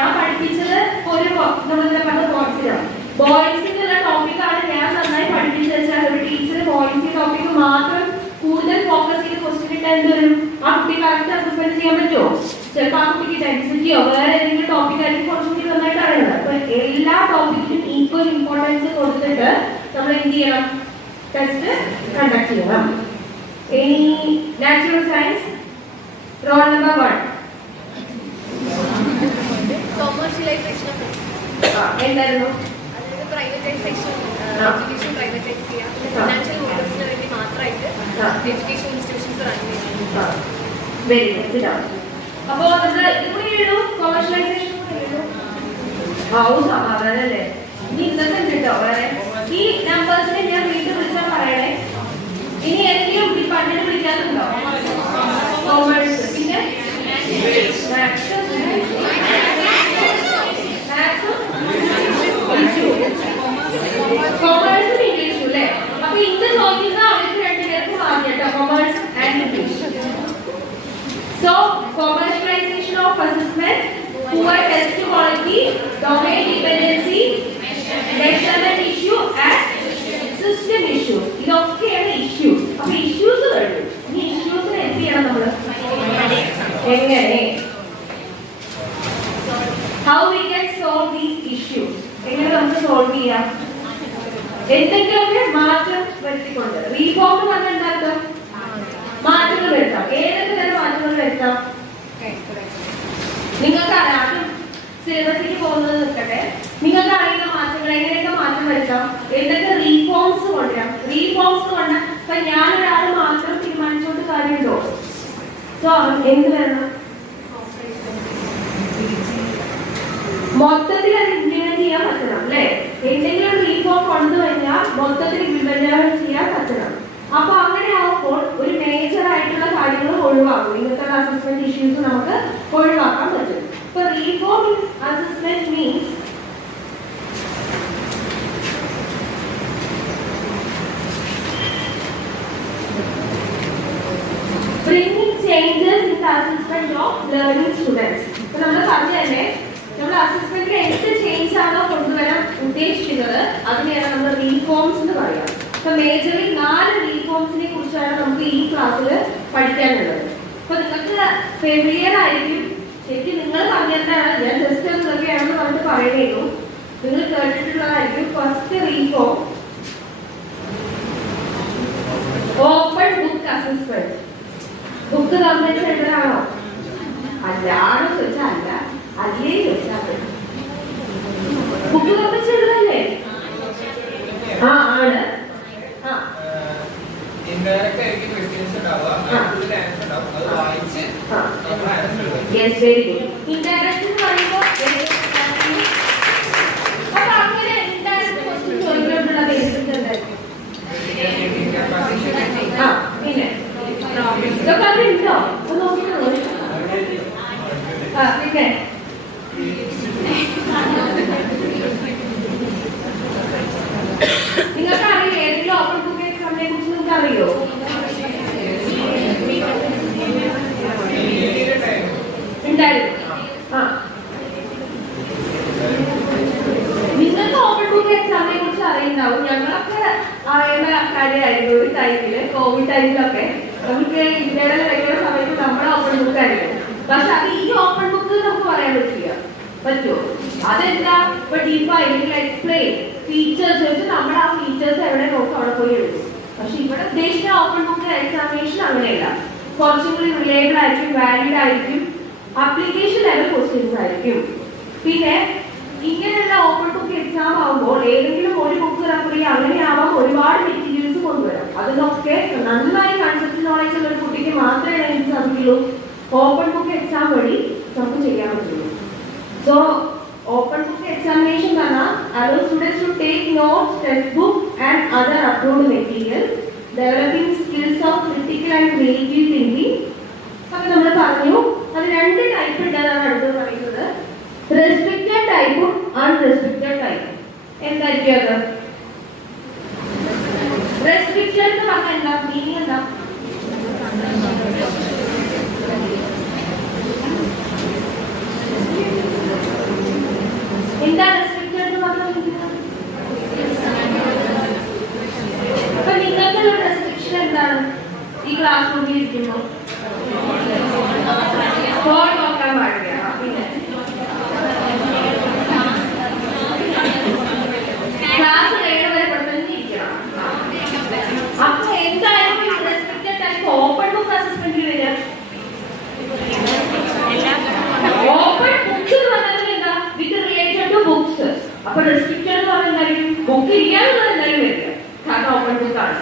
ഞാൻ പഠിപ്പിച്ചത് ഒരു നമ്മളിങ്ങനെ പറഞ്ഞ ബോയ്സിനാണ്. ബോയ്സിനുള്ള ടോപ്പിക്കാണ് ഞാൻ നന്നായി പഠിപ്പിച്ചു വെച്ചാൽ ഒരു ടീച്ചർ ബോയ്സിന്റെ ടോപ്പിക്ക് മാത്രം കൂടുതൽ ഫോക്കസ് ചെയ്ത് ക്വസ്റ്റ്യൻ ഇട്ടാൽ എന്തുവരും ആ കുട്ടി കറക്റ്റ് അസസ്മെന്റ് ചെയ്യാൻ പറ്റുമോ? ചിലപ്പോൾ ആ കുട്ടിക്ക് ഡെൻസിറ്റിയോ വേറെ ഏതെങ്കിലും ടോപ്പിക് ആയിരിക്കും കുറച്ചും കൂടി നന്നായിട്ട് അറിയുന്നത്. അപ്പൊ എല്ലാ ടോപ്പിക്കിനും ഈക്വൽ ഇമ്പോർട്ടൻസ് കൊടുത്തിട്ട് നമ്മൾ എന്ത് ചെയ്യണം? ടെസ്റ്റ് കണ്ടക്ട് ചെയ്യണം. ഇനി natural science roll number 1 commercialisation എന്തായിരുന്നു? അതായത് പ്രൈവറ്റൈസേഷൻ, എഡ്യൂക്കേഷൻ പ്രൈവറ്റൈസ് ചെയ്യാം, ഫിനാൻഷ്യൽ ഹോൾഡേഴ്സിന് വേണ്ടി മാത്രമായിട്ട് എഡ്യൂക്കേഷൻ ഇൻസ്റ്റിറ്റ്യൂഷൻസ് റൺ ചെയ്യുന്നു. Very good. അപ്പോ നമ്മൾ ഇതുകൂടി എഴുതൂ, കൊമേഴ്ഷ്യലൈസേഷൻ എഴുതൂ. സമാധാനല്ലേ? ഇനി ഇന്നത്തെ കിട്ടോ വേറെ ഈ നമ്പേഴ്സിനെ ഞാൻ വീണ്ടും വിളിച്ചാൽ പറയണേ. ഇനി ഏതെങ്കിലും ഡിപ്പാർട്ട്മെന്റ് വിളിക്കാറുണ്ടോ? കോമേഴ്സ്, പിന്നെ മാത്സ്, കൊമേഴ്സും ഇംഗ്ലീഷും അല്ലേ? അപ്പൊ ഇന്ന് ചോദിക്കുന്ന അവർക്ക് രണ്ടുപേർക്കും ആദ്യട്ടോ commerce and English. So, commercialization of assessment, poor test quality, domain dependency, measurement issue and system issues. ഇതൊക്കെയാണ് issues. അപ്പോൾ issues വരും. ഈ issues എന്ത് ചെയ്യണം നമ്മൾ? എങ്ങനെ? How we can solve these issues? എങ്ങനെ നമുക്ക് സോൾവ് ചെയ്യാം? എന്തെങ്കിലുമൊക്കെ മാറ്റം വരുത്തിക്കൊണ്ട്. റീഫോം എന്ന് പറഞ്ഞാൽ എന്താ? മാറ്റങ്ങൾ വരുത്താം. ഏതൊക്കെ തരം മാറ്റങ്ങൾ വരുത്താം? നിങ്ങൾക്ക് ആദ്യം സിലബസിലേക്ക് പോകുന്നത് നിൽക്കട്ടെ. നിങ്ങൾക്ക് അറിയുന്ന മാറ്റങ്ങൾ എങ്ങനെയൊക്കെ മാറ്റം വരുത്താം? എന്തൊക്കെ റീഫോംസ് കൊണ്ടുവരാം? റീഫോംസ് കൊണ്ട് ഇപ്പൊ ഞാനൊരാൾ മാത്രം തീരുമാനിച്ചോണ്ട് കാര്യമുണ്ടോ? സോ എന്ത് വരണം? മൊത്തത്തിൽ അത് ഇംപ്ലിമെന്റ് ചെയ്യാൻ പറ്റണം അല്ലെ? എന്തെങ്കിലും ഒരു റീഫോം കൊണ്ടുവന്നാൽ മൊത്തത്തിൽ ഇംപ്ലിമെന്റ് ചെയ്യാൻ പറ്റണം. അപ്പൊ അങ്ങനെ ആവുമ്പോൾ ഒരു മേജർ ആയിട്ടുള്ള കാര്യങ്ങൾ ഒഴിവാക്കും. ഇന്നത്തെ അസസ്മെന്റ് ഇഷ്യൂസ് നമുക്ക് ഒഴിവാക്കാൻ പറ്റും. ഇപ്പൊ reform in assessment means bringing changes in the assessment of learning students. ഇപ്പൊ നമ്മൾ പറഞ്ഞല്ലേ, നമ്മൾ അസസ്മെന്റിൽ എന്ത് ചേഞ്ച് ആണോ കൊണ്ടുവരാൻ ഉദ്ദേശിക്കുന്നത് അതിനെയാണ് നമ്മൾ റീഫോംസ് എന്ന് പറയാം. ഇപ്പൊ മേജറിൽ 4 റീഫോംസിനെ കുറിച്ചാണ് നമുക്ക് ഈ ക്ലാസ്സിൽ പഠിക്കാനുള്ളത്. അപ്പൊ നിങ്ങൾക്ക് ഫെമിലിയർ ആയിരിക്കും. ശരിക്കും നിങ്ങൾ പറഞ്ഞിട്ടാണ്, ഞാൻ ജസ്റ്റ് എന്തൊക്കെയാണെന്ന് പറഞ്ഞിട്ട് പറയുന്നു. നിങ്ങൾ കേട്ടിട്ടുള്ളതായിരിക്കും. First reform open book assessment. Book government സെന്ററാണോ? അല്ലാണോ ചോദിച്ചാൽ അല്ല, അല്ലേ ചോദിച്ചാൽ ബുക്ക് ഗവൺമെന്റ് സെന്ററല്ലേ? ആണ്. ഇൻഡയറക്റ്റ് ആയിരിക്കും ക്വസ്റ്റ്യൻസ് ഉണ്ടാവുക, അതിൽ ആൻസർ ഉണ്ടാവും, അത് വായിച്ച് നമ്മൾ ആൻസർ എഴുതും. Yes, very good. ഇൻഡയറക്റ്റ് എന്ന് പറയുമ്പോൾ അപ്പോൾ അങ്ങനെ ഇൻഡയറക്റ്റ് ക്വസ്റ്റ്യൻ ചോദിക്കാനുള്ള ബേസിക്സ് എന്തായിരിക്കും? പിന്നെ ഇതൊക്കെ അതിലുണ്ടോ? അത് നോക്കിക്കോളൂ. പിന്നെ നിങ്ങൾക്ക് അറിയോ ഏതെങ്കിലും ഓപ്പൺ ബുക്ക് എക്സാമിനെ കുറിച്ച് നിങ്ങൾക്ക് അറിയോ? ഉണ്ടായിരുന്നു. നിങ്ങൾക്ക് ഓപ്പൺ ബുക്ക് എക്സാമിനെ കുറിച്ച് അറിയുണ്ടാവും. ഞങ്ങളൊക്കെ അറിയേണ്ട കാര്യമായിരുന്നു ഒരു ടൈമില്, കോവിഡ് ടൈമിലൊക്കെ. നമുക്ക് ഇന്ത്യയുടെ റെഗുലർ സമയത്ത് നമ്മുടെ ഓപ്പൺ ബുക്ക് ആയിരിക്കും. പക്ഷെ അത് ഈ ഓപ്പൺ ബുക്ക് നമുക്ക് പറയാൻ പറ്റുമോ? അതെന്താ? ഇപ്പൊ ഡീപ്പ് അല്ലെങ്കിൽ എക്സ്പ്ലെയിൻ ഫീച്ചേഴ്സ് വെച്ച് നമ്മുടെ ആ ഫീച്ചേഴ്സ് എവിടെ നോക്കും അവിടെ പോയി എഴുതും. പക്ഷെ ഇവിടെ ഉദ്ദേശിച്ച ഓപ്പൺ ബുക്ക് എക്സാമിനേഷൻ അങ്ങനെയല്ല. കുറച്ചും കൂടി റിലേറ്റഡ് ആയിരിക്കും, വാലിഡ് ആയിരിക്കും, ആപ്ലിക്കേഷൻ ലെവൽ ക്വസ്റ്റ്യൻസ് ആയിരിക്കും. പിന്നെ ഇങ്ങനെയുള്ള ഓപ്പൺ ബുക്ക് എക്സാം ആകുമ്പോൾ ഏതെങ്കിലും ഒരു ബുക്ക് റെഫർ ചെയ്യുക, അങ്ങനെയാവാം ഒരുപാട് മെറ്റീരിയൽസ് കൊണ്ടുവരാം. അതിനൊക്കെ നന്നായി കൺസെപ്റ്റ് നോളജ് ഉള്ള ഒരു കുട്ടിക്ക് മാത്രമേ എന്ത് സാധിക്കുള്ളൂ? ഓപ്പൺ ബുക്ക് എക്സാം വഴി നമുക്ക് ചെയ്യാൻ പറ്റുള്ളൂ. So open book examination allows students to take notes, textbook and other approved materials, developing skills of critical and creative thinking. അപ്പോൾ നമ്മൾ പറഞ്ഞു അത് 2 ടൈപ്പ് ഉണ്ടെന്നാണ് അടുത്ത് പറയുന്നത്. റെസ്ട്രിക്റ്റഡ് ടൈപ്പും അൺറെസ്ട്രിക്റ്റഡ് ടൈപ്പും. എന്തായിരിക്കും അത്? റെസ്ട്രിക്റ്റഡ് എന്ന് പറഞ്ഞാൽ എന്താ? മീനിങ് എന്താ? അപ്പൊ റെസ്ട്രിക്റ്റഡ് എന്ന് പറഞ്ഞാൽ എന്തായിരിക്കും? ബുക്ക് ഇല്ലാന്നുള്ളത് എന്തായാലും വരില്ല, കാരണം ഓപ്പൺ ബുക്ക് ആണ്.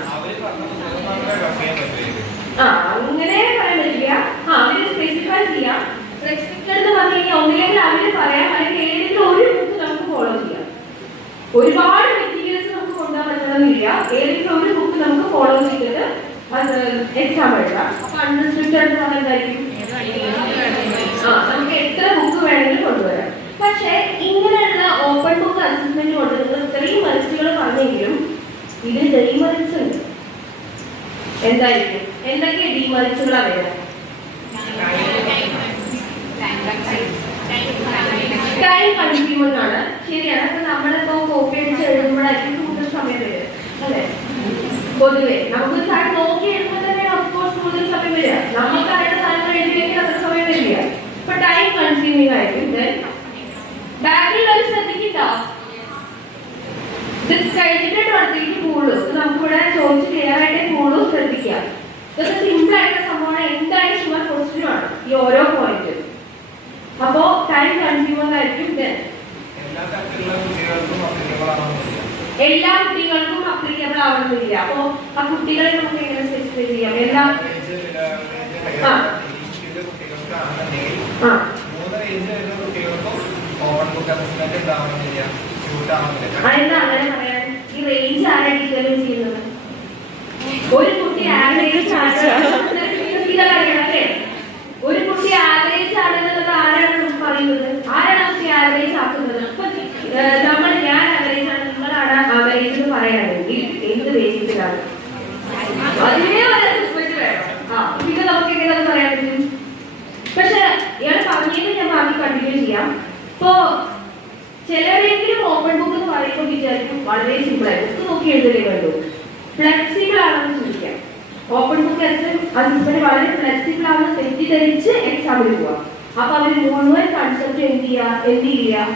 അങ്ങനെ പറയാൻ പറ്റില്ല. അവര് സ്പെസിഫൈ ചെയ്യാം. റെസ്ട്രിക്റ്റഡ് എന്ന് പറഞ്ഞു കഴിഞ്ഞാൽ ഒന്നില്ലെങ്കിൽ അവര് പറയാം, അല്ലെങ്കിൽ ഏതെങ്കിലും ഒരു ബുക്ക് നമുക്ക് ഫോളോ ചെയ്യാം. ഒരുപാട് മെറ്റീരിയൽസ് നമുക്ക് കൊണ്ടുപോകാൻ പറ്റണമെന്നില്ല, ഏതെങ്കിലും ഒരു ബുക്ക് നമുക്ക് ഫോളോ ചെയ്തിട്ട് അത് എക്സാം എഴുതാം. അപ്പൊ അൺറെസ്ട്രിക്റ്റഡ് എന്ന് പറഞ്ഞാൽ എന്തായിരിക്കും? നമുക്ക് എത്ര ബുക്ക് വേണമെങ്കിലും കൊണ്ടുവരാം. പക്ഷെ ഇങ്ങനെയുള്ള ഓപ്പൺ ബുക്ക് അസസ്മെന്റ് കൊണ്ടുവരുന്നത് ഇത്രയും മെറിറ്റുകൾ പറഞ്ഞെങ്കിലും ഇതിൽ ഡെറിമെറിറ്റ്സ് ഉണ്ട്. എന്തായിരിക്കും? എന്തൊക്കെ ഡിമെറിറ്റ്സുകളാ വരാം? ടൈം കൺസ്യൂമിംഗ് ആണ്, ശരിയാണ്. അപ്പൊ നമ്മളിപ്പോ കോപ്പി അടിച്ച് എഴുതുമ്പോഴായിരിക്കും കൂടുതൽ സമയം വരിക, അല്ലെ? പൊതുവെ നമുക്ക് സാധനം നോക്കി എഴുതുമ്പോൾ തന്നെ ഓഫ്കോഴ്സ് കൂടുതൽ സമയം വരിക. നമുക്ക് ആരുടെ സാധനങ്ങൾ എഴുതിയെങ്കിൽ അത്ര സമയം വരില്ല. ഇപ്പൊ ടൈം കൺസ്യൂമിംഗ് ആയിരിക്കും. ബാക്കിയുള്ളവർ ശ്രദ്ധിക്കട്ടോ, ഇത് കഴിഞ്ഞിട്ട് അടുത്തേക്ക് പോളൂ. നമുക്കിവിടെ ചോദിച്ച് ക്ലിയർ ആയിട്ട് പോളൂ, ശ്രദ്ധിക്കാം. ഇതൊക്കെ സിമ്പിൾ ആയിട്ടുള്ള സംഭവമാണ്, എന്തായാലും ഷുവർ ക്വസ്റ്റ്യനും ആണ് ഈ ഓരോ പോയിന്റ്. അപ്പോ ടൈം കൺസ്യൂമർ ആയിരിക്കും. എല്ലാ കുട്ടികൾക്കും അപ്ലിക്കബിൾ ആവണമെന്നില്ല. അപ്പോ ആ കുട്ടികളെ നമുക്ക് എങ്ങനെ സ്പെസിഫൈ ചെയ്യാം? അതെന്താ അങ്ങനെ പറയാൻ? ഈ റേഞ്ച് ആരാ ഡിറ്റർമിൻ ചെയ്യുന്നത്? ഒരു കുട്ടി ആവറേജ് അല്ലേ? ഒരു കുട്ടി ആവറേജ് ആണെന്നുള്ളത് ആരാണ് പറയുന്നത്? ആരാണ് കുട്ടി ആവറേജ് ആക്കുന്നത്? ഞാൻ ആവറേജ് ആണ്, നിങ്ങളാണ് ആവറേജ് എന്ന് പറയാണെങ്കിൽ എന്ത് ബേസിസിലാണ്? അതിനെ വേണം. പിന്നെ നമുക്ക് എങ്ങനെ അത് പറയാൻ പറ്റും? പക്ഷെ ഇയാൾ പറഞ്ഞത് ഞാൻ ബാക്കി കണ്ടിന്യൂ ചെയ്യാം. ഇപ്പോ ചിലരെങ്കിലും ഓപ്പൺ ബുക്ക് എന്ന് പറയുമ്പോൾ വിചാരിക്കും വളരെ സിമ്പിൾ ആയി ബുക്ക് നോക്കി എഴുതലേ വേണ്ടു. ഫ്ലെക്സിബിൾ ആണെന്ന് ചോദിക്കാം. ഓപ്പൺ ബുക്ക് അസസ്മെന്റ് വളരെ ഫ്ലെക്സിബിൾ ആണെന്ന് തെറ്റിദ്ധരിച്ച് എക്സാമിന് പോവാം. അപ്പൊ അവര് മുഴുവൻ കൺസെപ്റ്റ് എന്ത് ചെയ്യുക,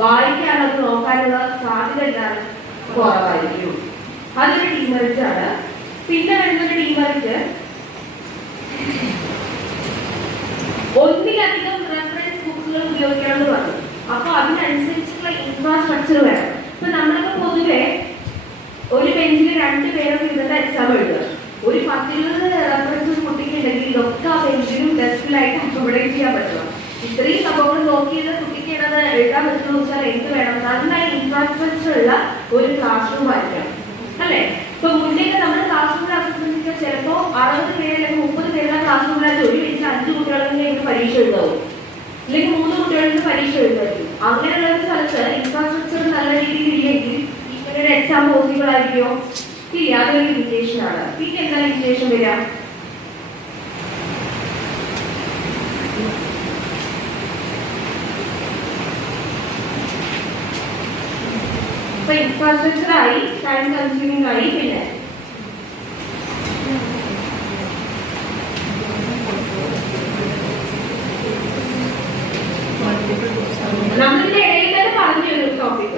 വായിക്കാനത് നോക്കാനുള്ള സാധ്യത എന്താണ്? കുറവായിരിക്കും. അതൊരു ഡിമെറിറ്റ് ആണ്. പിന്നെ വരുന്നൊരു ഡിമെറിറ്റ്, ഒന്നിലധികം റെഫറൻസ് ബുക്കുകൾ ഉപയോഗിക്കണമെന്ന് പറഞ്ഞു. അപ്പൊ അതിനനുസരിച്ചുള്ള ഇൻഫ്രാസ്ട്രക്ചർ വേണം. ഇപ്പൊ നമ്മളൊക്കെ പൊതുവെ ഒരു ബെഞ്ചിൽ 2 പേരൊക്കെ ഇരുന്നിട്ട് എക്സാം എഴുതുക. ഒരു 10-20 റെഫറൻസസ് കുട്ടിക്കുണ്ടെങ്കിൽ ഇതൊക്കെ ആ ബെഞ്ചിലും ഡെസ്കിലായിട്ട് അക്കോമഡേറ്റ് ചെയ്യാൻ പറ്റണം. ഇത്രയും സംഭവങ്ങൾ നോക്കിയത് കുട്ടിക്ക് എഴുതാൻ പറ്റുന്ന വെച്ചാൽ എന്ത് വേണം? നന്നായി ഇൻഫ്രാസ്ട്രക്ചർ ഉള്ള ഒരു ക്ലാസ് റൂം ആയിരിക്കണം, അല്ലെ? ഇപ്പൊ മുന്നേക്ക് നമ്മുടെ ക്ലാസ് റൂമിൽ അസസ്മെന്റ് ചിലപ്പോ 60 പേര് അല്ലെങ്കിൽ 30 പേരുള്ള ക്ലാസ് റൂമിലായിട്ട് ഒരു ബെഞ്ചിൽ 5 കുട്ടികളെങ്കിലും പരീക്ഷ എഴുതാവും, അല്ലെങ്കിൽ 3 കുട്ടികൾക്ക് പരീക്ഷ എഴുതായിരിക്കും. അങ്ങനെയുള്ള ഒരു സ്ഥലത്ത് ഇൻഫ്രാസ്ട്രക്ചർ നല്ല രീതിയിൽ ഇല്ലെങ്കിൽ ഇങ്ങനെ ഒരു എക്സാം പോസിബിൾ ആയിരിക്കുമോ? ഇല്ല, അതൊരു ലിമിറ്റേഷൻ ആണ്. പിന്നെ എന്താ ലിമിറ്റേഷൻ വരാം? ഇപ്പൊ ഇൻഫ്രാസ്ട്രക്ചർ ആയി, ടൈം കൺസ്യൂമിംഗ് ആയി, പിന്നെ നമ്മളിന്റെ ഇടയിൽ തന്നെ പറഞ്ഞു ഒരു ടോപ്പിക്.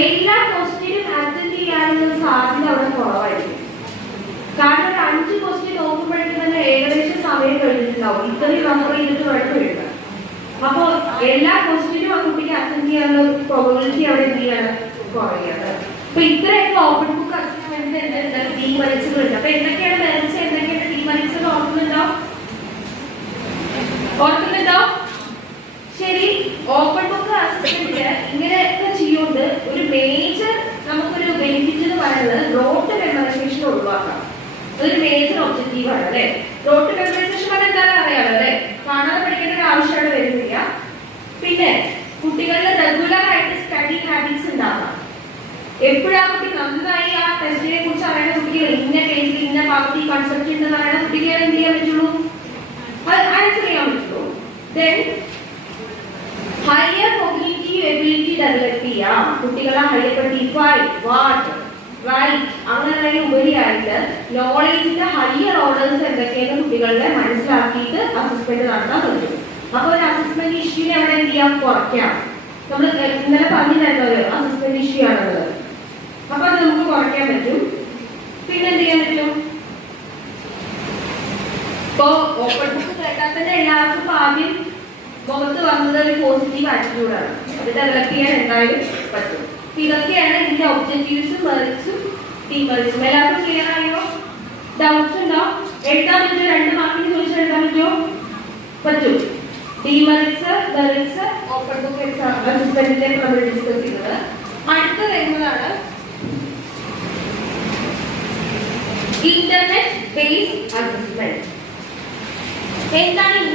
എല്ലാ ക്വസ്റ്റ്യനും അറ്റൻഡ് ചെയ്യാനുള്ള സാധ്യത അവിടെ കുറവായിരിക്കും. കാരണം ഒരു 5 ക്വസ്റ്റ്യൻ നോക്കുമ്പോഴേക്കും തന്നെ ഏകദേശം സമയം കഴിഞ്ഞിട്ടുണ്ടാവും. ഇത്രയും നമ്പർ ചെയ്തിട്ട് വേണം എഴുതാൻ. അപ്പോ എല്ലാ ക്വസ്റ്റ്യനും ആ കുട്ടിക്ക് അറ്റൻഡ് ചെയ്യാനുള്ള പ്രോബബിലിറ്റി അവിടെ എന്ത് ചെയ്യാണ്? കുറയാണ്. അപ്പൊ ഇത്രയൊക്കെ ഓപ്പൺ ബുക്ക് അസസ്മെന്റ് ഡിമെറിറ്റ്സുകൾ ഉണ്ട്. അപ്പൊ എന്തൊക്കെയാണ് മെറിറ്റ്സ്, എന്തൊക്കെയാണ് ഡിമെറിറ്റ്സ് ഓർക്കുന്നുണ്ടോ? ശരി, ഓപ്പൺ ബുക്ക് അസസ്മെന്റില് ഇങ്ങനെയൊക്കെ ചെയ്യുകൊണ്ട് ഒരു മേജർ നമുക്കൊരു ബെനിഫിറ്റ് എന്ന് പറയുന്നത് നോട്ട് മെമ്മറൈസേഷൻ ഒഴിവാക്കാം. അതൊരു മേജർ ഒബ്ജക്റ്റീവ് ആണ്, അല്ലെ? നോട്ട് മെമ്മറൈസേഷൻ പറഞ്ഞാൽ എന്താണെന്ന് അറിയാലോ, അല്ലെ? കാണാതെ പഠിക്കേണ്ട ഒരു ആവശ്യമാണ് വരുന്നില്ല. പിന്നെ കുട്ടികളുടെ റെഗുലർ ആയിട്ട് സ്റ്റഡി ഹാബിറ്റ്സ് ഉണ്ടാക്കാം. എപ്പോഴാ കുട്ടി നന്നായി ആ ടെസ്റ്റിനെ കുറിച്ച് അറിയുന്ന കുട്ടികൾ ഇന്ന പേജിൽ ഇന്ന ഭാഗത്ത് ഈ കൺസെപ്റ്റ് ഉണ്ടെന്ന് പറയുന്ന കുട്ടികളെ എന്ത് ചെയ്യാൻ പറ്റുള്ളൂ? ആൻസർ ചെയ്യാൻ പറ്റുള്ളൂ. Then higher cognitive ability develop ചെയ്യാം. കുട്ടികളെ ഹയർ ഡിഫൈൻ, വാട്ട്, റൈറ്റ് അങ്ങനെയുള്ള ഉപരിയായിട്ട് നോളേജിന്റെ ഹയർ ഓർഡേഴ്സ് എന്തൊക്കെയാണ് കുട്ടികളെ മനസ്സിലാക്കിയിട്ട് അസസ്മെന്റ് നടത്താൻ പറ്റും. അപ്പൊ ഒരു അസസ്മെന്റ് ഇഷ്യൂനെ അവിടെ എന്ത് ചെയ്യാം? കുറയ്ക്കാം. നമ്മൾ ഇന്നലെ പറഞ്ഞിട്ടുണ്ടോ അസസ്മെന്റ് ഇഷ്യൂ ആണുള്ളത്. അപ്പൊ അത് നമുക്ക് കുറയ്ക്കാൻ പറ്റും. പിന്നെ എന്ത് ചെയ്യാൻ പറ്റും? ഇപ്പോ ഓപ്പൺ ബുക്ക് കേൾക്കാത്ത അസസ്മെന്റ് എല്ലാവർക്കും ആദ്യം മുഖത്ത് വന്നത് ഒരു പോസിറ്റീവ് ആറ്റിറ്റ്യൂഡാണ്. അത് ഡെവലപ്പ് ചെയ്യാൻ എന്തായാലും പറ്റും. ഇതൊക്കെയാണ് ഇതിന്റെ ഒബ്ജക്റ്റീവ്സും മെറിറ്റ്സും ഡീമെറിറ്റ്സും. എല്ലാവർക്കും ക്ലിയർ ആയോ? ഡൗട്ട്സ് ഉണ്ടോ? എഴുതാൻ പറ്റുമോ? 2 മാർക്കിന് ചോദിച്ചാൽ എഴുതാൻ പറ്റുമോ? പറ്റും. Demerits, merits, open book exam അസസ്മെന്റിന്റെ നമ്മൾ ഡിസ്കസ് ചെയ്തത്. അടുത്ത വരുന്നതാണ് ഇന്റർനെറ്റ് ബേസ്ഡ് അസസ്മെന്റ്. എന്താണ്